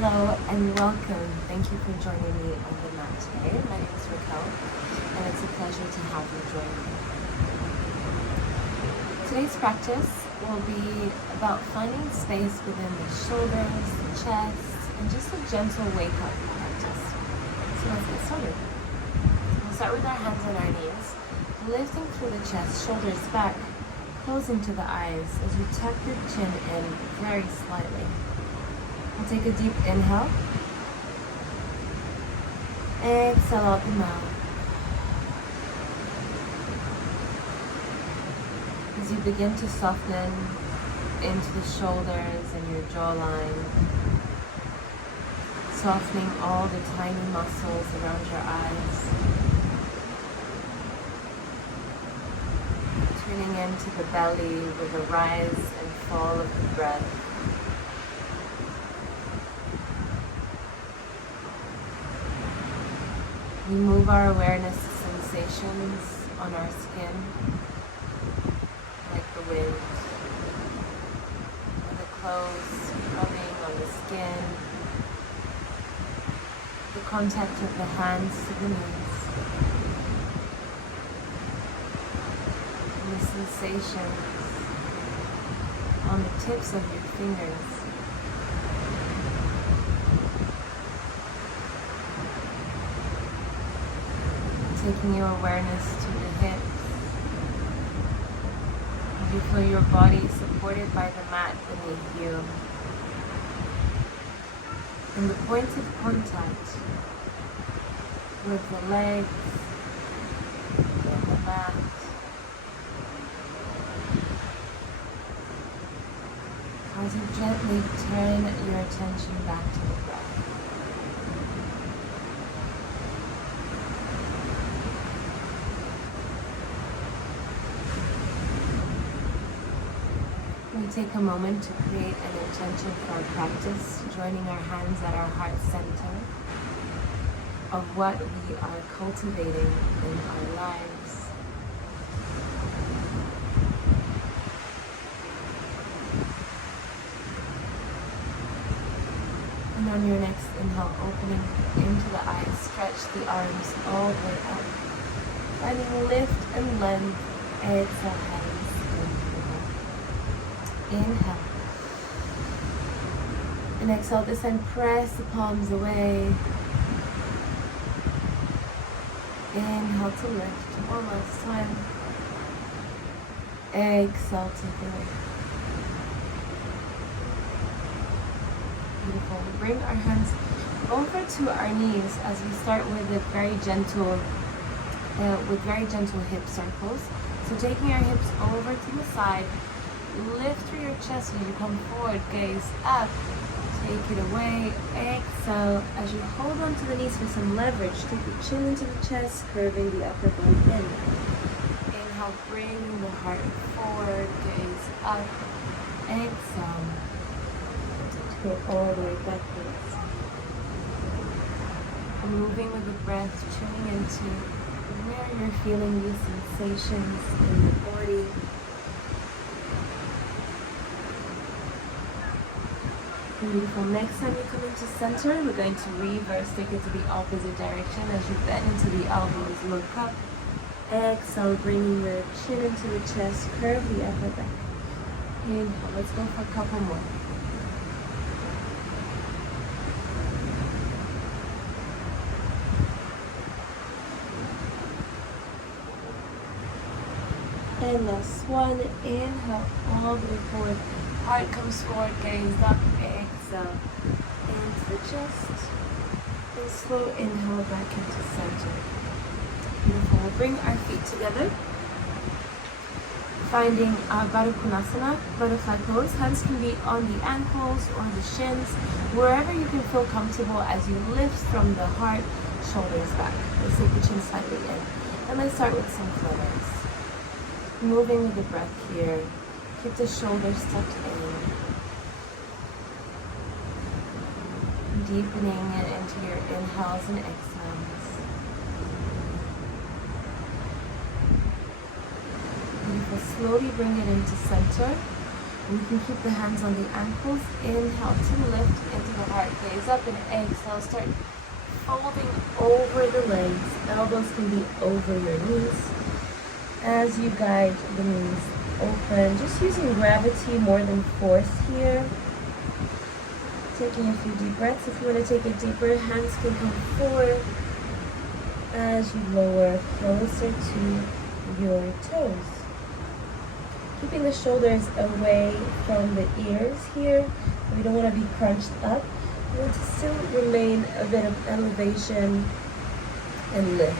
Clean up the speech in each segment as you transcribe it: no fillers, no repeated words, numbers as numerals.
Hello and welcome. Thank you for joining me on the mat today. My name is Raquel and it's a pleasure to have you join me. Today's practice will be about finding space within the shoulders, the chest, and just a gentle wake-up practice. So let's get started. We'll start with our hands on our knees, lifting through the chest, shoulders back, closing to the eyes as you tuck your chin in very slightly. We'll take a deep inhale. Exhale out the mouth. As you begin to soften into the shoulders and your jawline, softening all the tiny muscles around your eyes, tuning into the belly with a rise and fall of the breath. We move our awareness to sensations on our skin, like the wind, or the clothes rubbing on the skin, the contact of the hands to the knees, and the sensations on the tips of your fingers. Taking your awareness to the hips. You feel your body supported by the mat beneath you. And the points of contact with the legs and the mat. As you gently turn your attention back to the breath. We take a moment to create an intention for our practice, joining our hands at our heart center of what we are cultivating in our lives. And on your next inhale, opening into the eyes, stretch the arms all the way up, finding lift and length. Exhale, hands. Inhale. And exhale, descend, press the palms away. Inhale to lift. One last time. Exhale, take it away. Beautiful. We bring our hands over to our knees as we start with a very gentle hip circles. So taking our hips over to the side. Lift through your chest as you come forward, gaze up, take it away, exhale. As you hold on to the knees for some leverage, take the chin into the chest, curving the upper body in. Inhale, bring the heart forward, gaze up, exhale. Go all the way backwards. Moving with the breath, tuning into where you're feeling these sensations in the body. Beautiful. Next time you come into center, we're going to reverse, take it to the opposite direction. As you bend into the elbows, look up. Exhale, bringing your chin into the chest, curve the upper back. Inhale. Let's go for a couple more. And last one. Inhale, all the way forward. Heart comes forward, gaze up, exhale into the chest, and slow inhale back into center. Beautiful. We'll bring our feet together, finding our Baddha Konasana, butterfly pose. Hands can be on the ankles or the shins, wherever you can feel comfortable as you lift from the heart, shoulders back. Let's take the chin slightly in. And let's start with some flutters. Moving with the breath here. Keep the shoulders tucked in. Deepening it into your inhales and exhales. Beautiful. Slowly bring it into center. And you can keep the hands on the ankles. Inhale to lift into the heart. Gaze up and exhale. Start folding over the legs. Elbows can be over your knees. As you guide the knees open, just using gravity more than force here. Taking a few deep breaths. If you want to take it deeper, hands can come forward as you lower closer to your toes. Keeping the shoulders away from the ears here. We don't want to be crunched up. We want to still remain a bit of elevation and lift.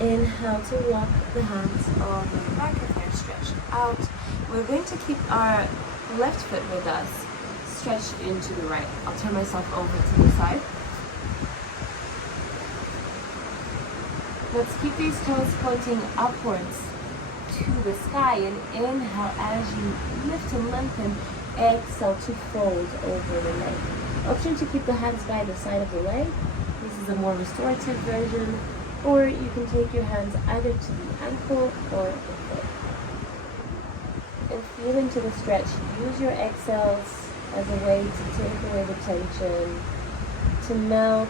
Inhale to walk the hands on the back of their stretched out. We're going to keep our left foot with us, stretched into the right. I'll turn myself over to the side. Let's keep these toes pointing upwards to the sky, and inhale as you lift and lengthen. Exhale to fold over the leg. Option to keep the hands by the side of the leg. This is a more restorative version. Or you can take your hands either to the ankle or the foot. And feel into the stretch. Use your exhales as a way to take away the tension, to melt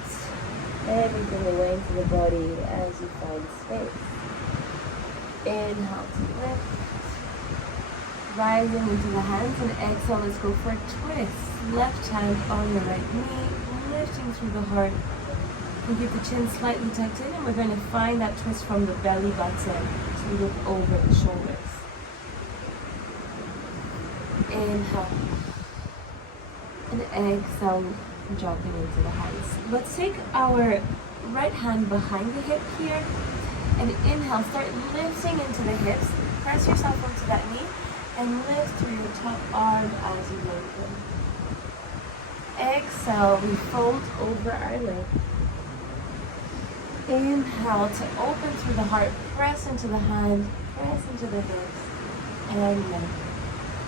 everything away into the body as you find space. Inhale to lift. Rising into the hands, and exhale, let's go for a twist. Left hand on your right knee, lifting through the heart. And keep the chin slightly tucked in, and we're going to find that twist from the belly button to look over the shoulders. Inhale. And exhale, dropping into the hands. Let's take our right hand behind the hip here. And inhale, start lifting into the hips. Press yourself onto that knee. And lift through your top arm as you lengthen. Exhale, we fold over our leg. Inhale to open through the heart, press into the hand, press into the hips, and lift.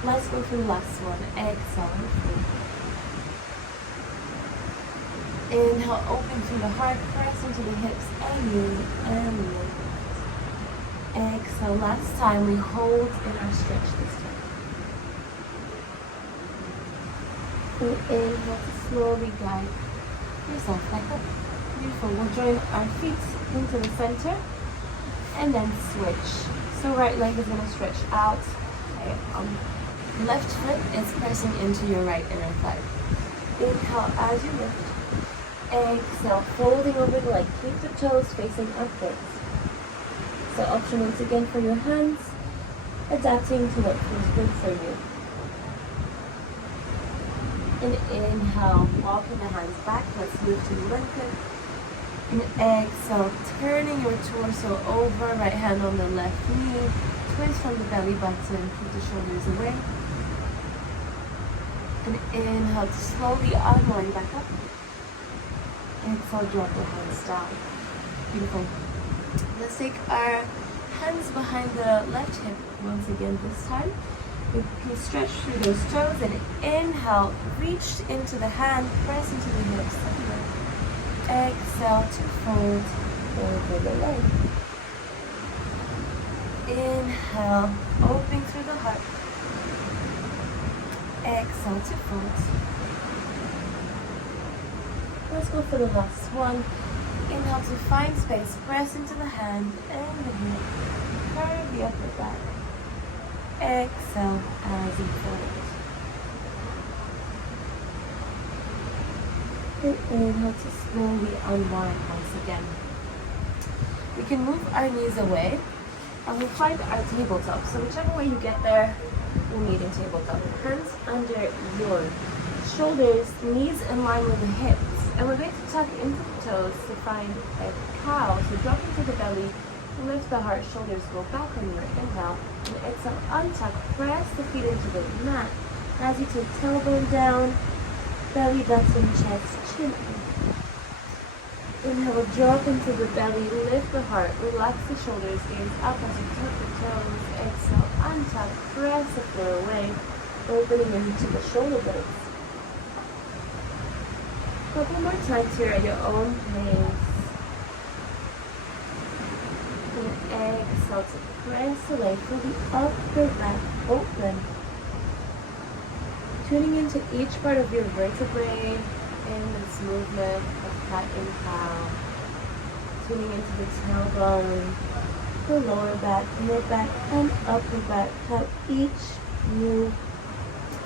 Let's go for the last one. Exhale, lift. Inhale, open through the heart, press into the hips, and lift. Exhale, last time we hold in our stretch this time. And inhale to slowly guide yourself back up. Beautiful. We'll join our feet into the center and then switch. So right leg is going to stretch out. Okay, left foot is pressing into your right inner thigh. Inhale as you lift. Exhale, folding over the leg. Keep the toes facing upwards. So option once again for your hands, adapting to what feels good for you. And inhale, walking the hands back. Let's move to lengthen. And exhale, turning your torso over, right hand on the left knee. Twist from the belly button, keep the shoulders away. And inhale to slowly unwind back up. Exhale, drop the hands down. Beautiful. Let's take our hands behind the left hip once again this time. We can stretch through those toes and inhale, reach into the hand, press into the hips. Exhale to fold over the leg. Inhale, open through the heart. Exhale to fold. Let's go for the last one. Inhale to find space, press into the hand and the hip. Curve the upper back. Exhale as you fold. And inhale to slowly unwind once again. We can move our knees away and we'll find our tabletop. So whichever way you get there, we'll meet in tabletop. Hands under your shoulders, knees in line with the hips. And we're going to tuck into the toes to find a cow. So drop into the belly, lift the heart, shoulders go back on your inhale. And exhale, untuck, press the feet into the mat. As you take tailbone down, belly button, chest, chin. Inhale, drop into the belly, lift the heart, relax the shoulders, gaze up as you tuck the toes. Exhale, untuck, press the floor away, opening into the shoulder blades. Couple more times here at your own pace. And exhale to press away, feel the upper back open. Tuning into each part of your vertebrae in this movement of cat inhale. Tuning into the tailbone, the lower back, mid back, and upper back. Have each move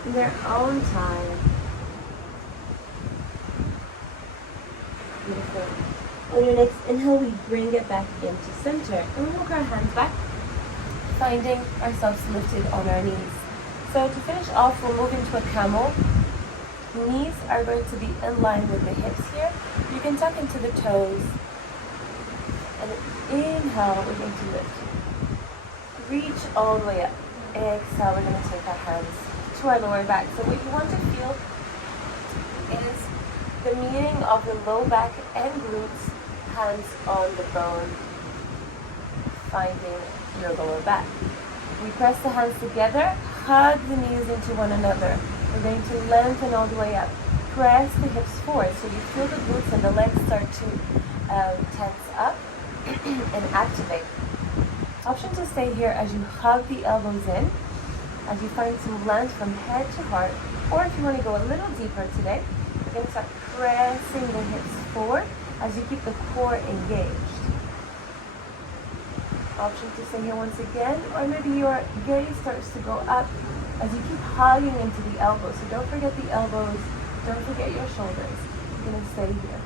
in their own time. Beautiful. On your next inhale, we bring it back into center. And we walk our hands back, finding ourselves lifted on our knees. So to finish off, we'll move into a camel. Knees are going to be in line with the hips here. You can tuck into the toes. And inhale, we're going to lift. Reach all the way up. Exhale, we're going to take our hands to our lower back. So what you want to feel is the meeting of the low back and glutes, hands on the bone, finding your lower back. We press the hands together, hug the knees into one another. We're going to lengthen all the way up. Press the hips forward so you feel the glutes and the legs start to tense up and activate. Option to stay here as you hug the elbows in, as you find some length from head to heart, or if you want to go a little deeper today, you're going to start pressing the hips forward as you keep the core engaged. Option to stay here once again, or maybe your gaze starts to go up as you keep hugging into the elbows. So don't forget the elbows, don't forget your shoulders. You're going to stay here.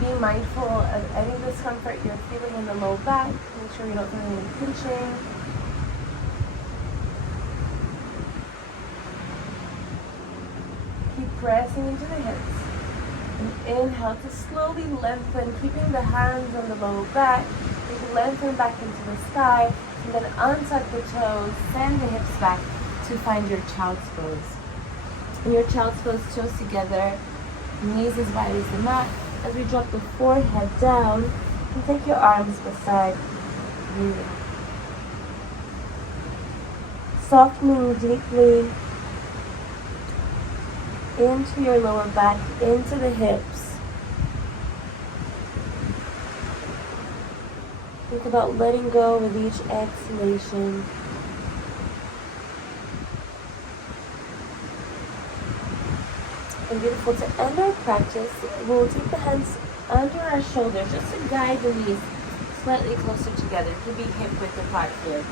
Be mindful of any discomfort you're feeling in the low back. Make sure you're not feeling any pinching. Keep pressing into the hips. And inhale to slowly lengthen, keeping the hands on the low back. You can lengthen back into the sky, and then untuck the toes, send the hips back to find your child's pose. In your child's pose, toes together, knees as wide as the mat. As we drop the forehead down, and take your arms beside you. Softening deeply into your lower back, into the hips. Think about letting go with each exhalation. And beautiful. To end our practice, we'll take the hands under our shoulders just to guide the knees slightly closer together. It can be hip width apart here.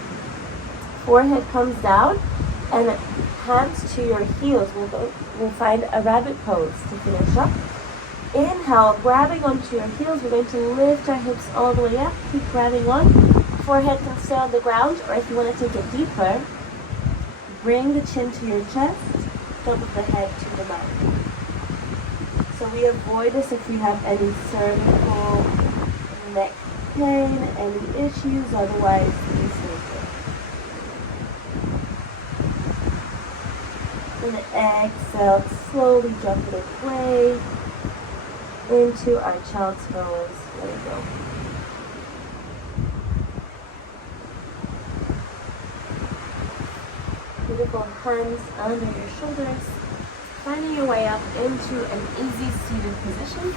Forehead comes down, and hands to your heels. We'll find a rabbit pose to finish up. Inhale, grabbing onto your heels. We're going to lift our hips all the way up. Keep grabbing on. Forehead can stay on the ground, or if you want to take it deeper, bring the chin to your chest, top of the head to the mouth. So we avoid this if you have any cervical, neck pain, any issues, otherwise be safer. And exhale, slowly drop it away into our child's pose. Let it go. Beautiful, hands under your shoulders. Finding your way up into an easy seated position.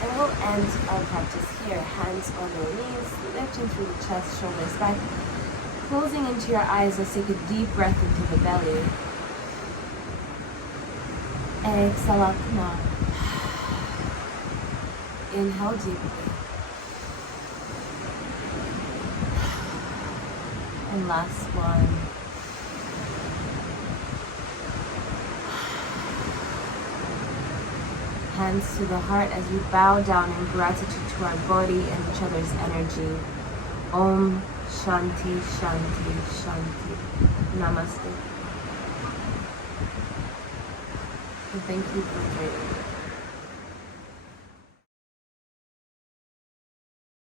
And we'll end our practice here. Hands on your knees, lifting through the chest, shoulders back. Closing into your eyes, let's take a deep breath into the belly. Exhale out the mouth. Inhale deeply. And last one. Hands to the heart as we bow down in gratitude to our body and each other's energy. Om Shanti Shanti Shanti. Namaste. And thank you for joining me.